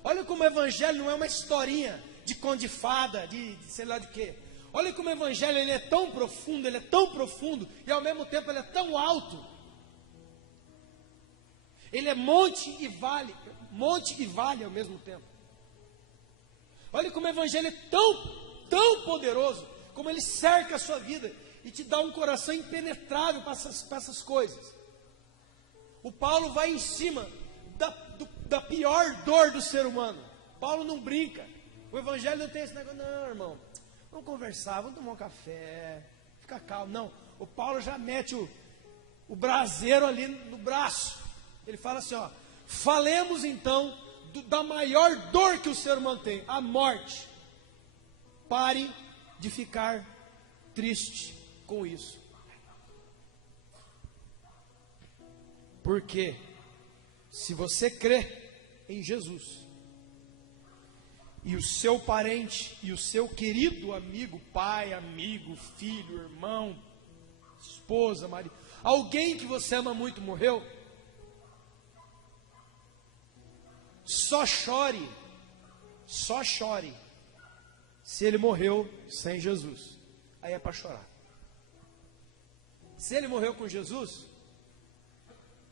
Olha como o evangelho não é uma historinha de conto de fada, de sei lá de quê. Olha como o evangelho ele é tão profundo, e ao mesmo tempo ele é tão alto. Ele é monte e vale ao mesmo tempo. Olha como o evangelho é tão poderoso, como ele cerca a sua vida e te dá um coração impenetrável para essas coisas. O Paulo vai em cima da pior dor do ser humano. Paulo não brinca. O evangelho não tem esse negócio: não, irmão, vamos conversar, vamos tomar um café, fica calmo. Não, o Paulo já mete o braseiro ali no braço. Ele fala assim: ó, falemos então da maior dor que o ser humano tem, a morte. Pare de ficar triste com isso. Porque se você crê em Jesus, e o seu parente, e o seu querido amigo, pai, amigo, filho, irmão, esposa, marido, alguém que você ama muito morreu, só chore se ele morreu sem Jesus. Aí é para chorar. Se ele morreu com Jesus,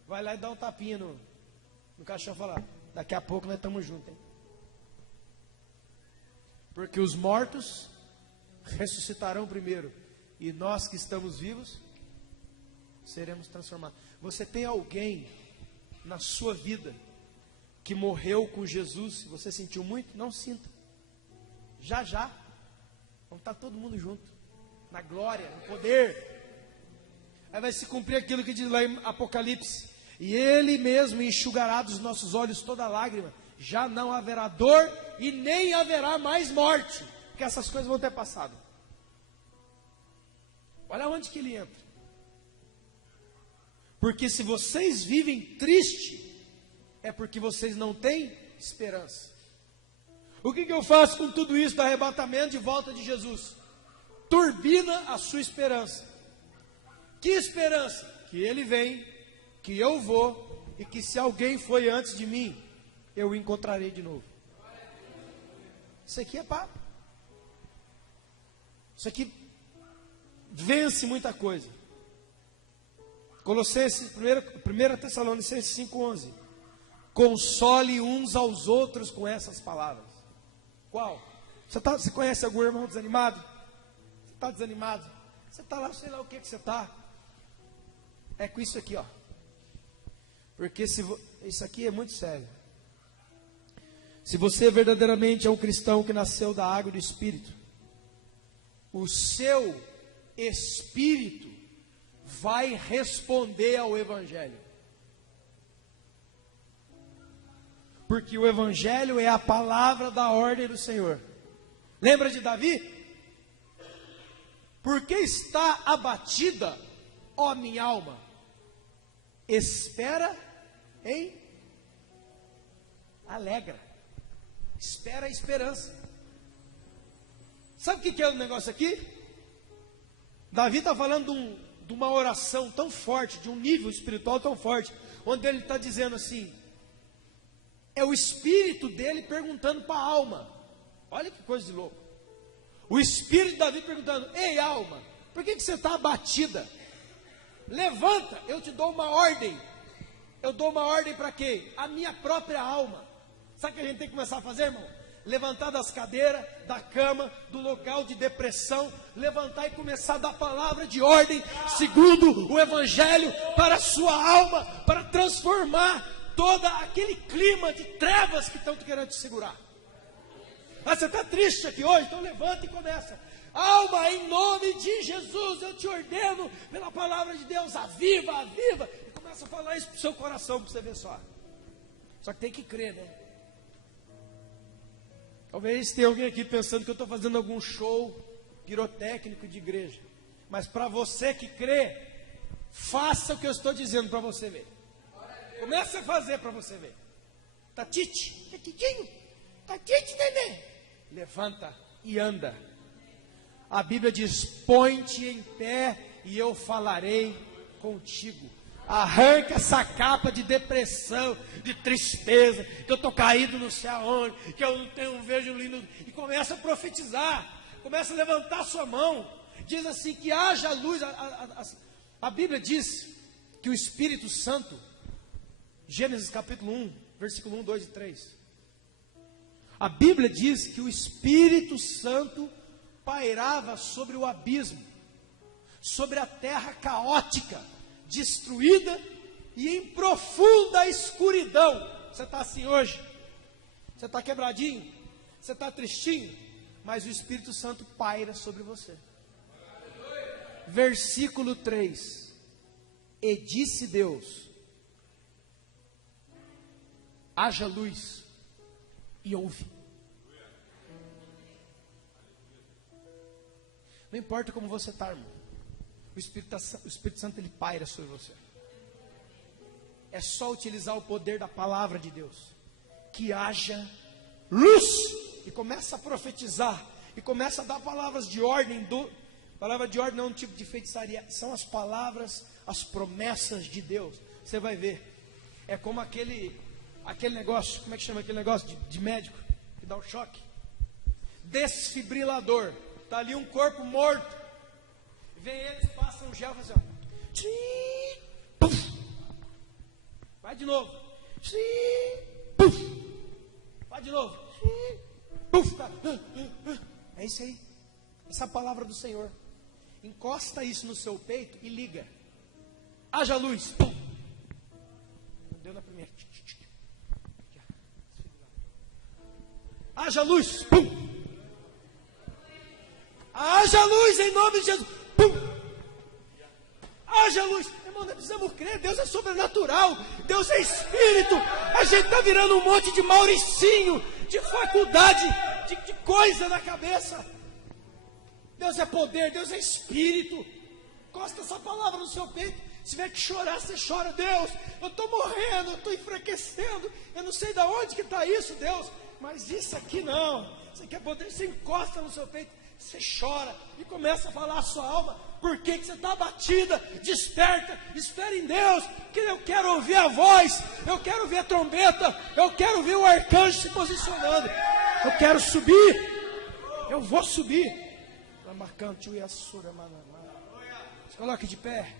vai lá e dá um tapinha no caixão e fala: Daqui a pouco nós estamos juntos, hein? Porque os mortos ressuscitarão primeiro, e nós que estamos vivos seremos transformados. Você tem alguém na sua vida que morreu com Jesus? Se você sentiu muito, não sinta. Já já vamos estar todo mundo junto, na glória, no poder. Aí vai se cumprir aquilo que diz lá em Apocalipse: e Ele mesmo enxugará dos nossos olhos toda lágrima. Já não haverá dor e nem haverá mais morte, porque essas coisas vão ter passado. Olha onde que ele entra. Porque se vocês vivem triste, é porque vocês não têm esperança. O que eu faço com tudo isso do arrebatamento de volta de Jesus? Turbina a sua esperança. Que esperança? Que Ele vem, que eu vou, e que se alguém foi antes de mim, eu o encontrarei de novo. Isso aqui é papo. Isso aqui vence muita coisa. Colossenses, 1 Tessalonicenses 5,11. Console uns aos outros com essas palavras. Qual? Você conhece algum irmão desanimado? Você está desanimado? Você está lá, sei lá o que você está. É com isso aqui, ó. Porque isso aqui é muito sério. Se você verdadeiramente é um cristão que nasceu da água e do Espírito, o seu Espírito vai responder ao Evangelho. Porque o Evangelho é a palavra da ordem do Senhor. Lembra de Davi? Por que está abatida, ó minha alma? Espera em alegra. Espera a esperança. Sabe o que é o negócio aqui? Davi está falando de uma oração tão forte, de um nível espiritual tão forte, onde ele está dizendo assim, é o espírito dele perguntando para a alma. Olha que coisa de louco. O espírito de Davi perguntando: ei alma, por que você está abatida? Levanta, eu te dou uma ordem. Eu dou uma ordem para quê? A minha própria alma. Sabe o que a gente tem que começar a fazer, irmão? Levantar das cadeiras, da cama, do local de depressão, levantar e começar a dar palavra de ordem, segundo o Evangelho, para a sua alma, para transformar todo aquele clima de trevas que estão querendo te segurar. Ah, você está triste aqui hoje? Então levanta e começa. Alma, em nome de Jesus, eu te ordeno, pela palavra de Deus, aviva, aviva. E começa a falar isso para o seu coração, para você ver só. Só que tem que crer, né? Talvez tenha alguém aqui pensando que eu estou fazendo algum show pirotécnico de igreja. Mas para você que crê, faça o que eu estou dizendo para você ver. Comece a fazer para você ver. Tá tite? Tá titinho? Tá tite, neném? Levanta e anda. A Bíblia diz: põe-te em pé e eu falarei contigo. Arranca essa capa de depressão, de tristeza, que eu estou caído não sei aonde, que eu não vejo lindo, e começa a profetizar, começa a levantar a sua mão, diz assim, que haja luz. A Bíblia diz que o Espírito Santo, Gênesis capítulo 1, versículo 1, 2 e 3, a Bíblia diz que o Espírito Santo pairava sobre o abismo, sobre a terra caótica, destruída e em profunda escuridão. Você está assim hoje? Você está quebradinho? Você está tristinho? Mas o Espírito Santo paira sobre você. Versículo 3: e disse Deus: haja luz, e houve. Não importa como você está, irmão, o Espírito Santo, ele paira sobre você. É só utilizar o poder da palavra de Deus. Que haja luz. E começa a profetizar. E começa a dar palavras de ordem. Palavra de ordem não é um tipo de feitiçaria. São as palavras, as promessas de Deus. Você vai ver. É como aquele negócio. Como é que chama aquele negócio de médico? Que dá um choque. Desfibrilador. Está ali um corpo morto. Vem eles, passam um gel, fazem assim, ó. Vai de novo. Vai de novo. Puf, tá. É isso aí. Essa é a palavra do Senhor. Encosta isso no seu peito e liga. Haja luz. Pum. Deu na primeira. Haja luz. Pum. Haja luz em nome de Jesus. Pum. Haja luz. Irmão, nós precisamos crer. Deus é sobrenatural. Deus é espírito. A gente está virando um monte de Mauricinho, de faculdade, de coisa na cabeça. Deus é poder, Deus é espírito. Encosta essa palavra no seu peito. Se tiver que chorar, você chora. Deus, eu estou morrendo, eu estou enfraquecendo. Eu não sei de onde que está isso, Deus. Mas isso aqui não. Isso aqui é poder. Você encosta no seu peito, você chora e começa a falar a sua alma. Por que você está abatida? Desperta, espera em Deus. Porque eu quero ouvir a voz. Eu quero ouvir a trombeta. Eu quero ver o arcanjo se posicionando. Eu quero subir. Eu vou subir. Se coloque de pé.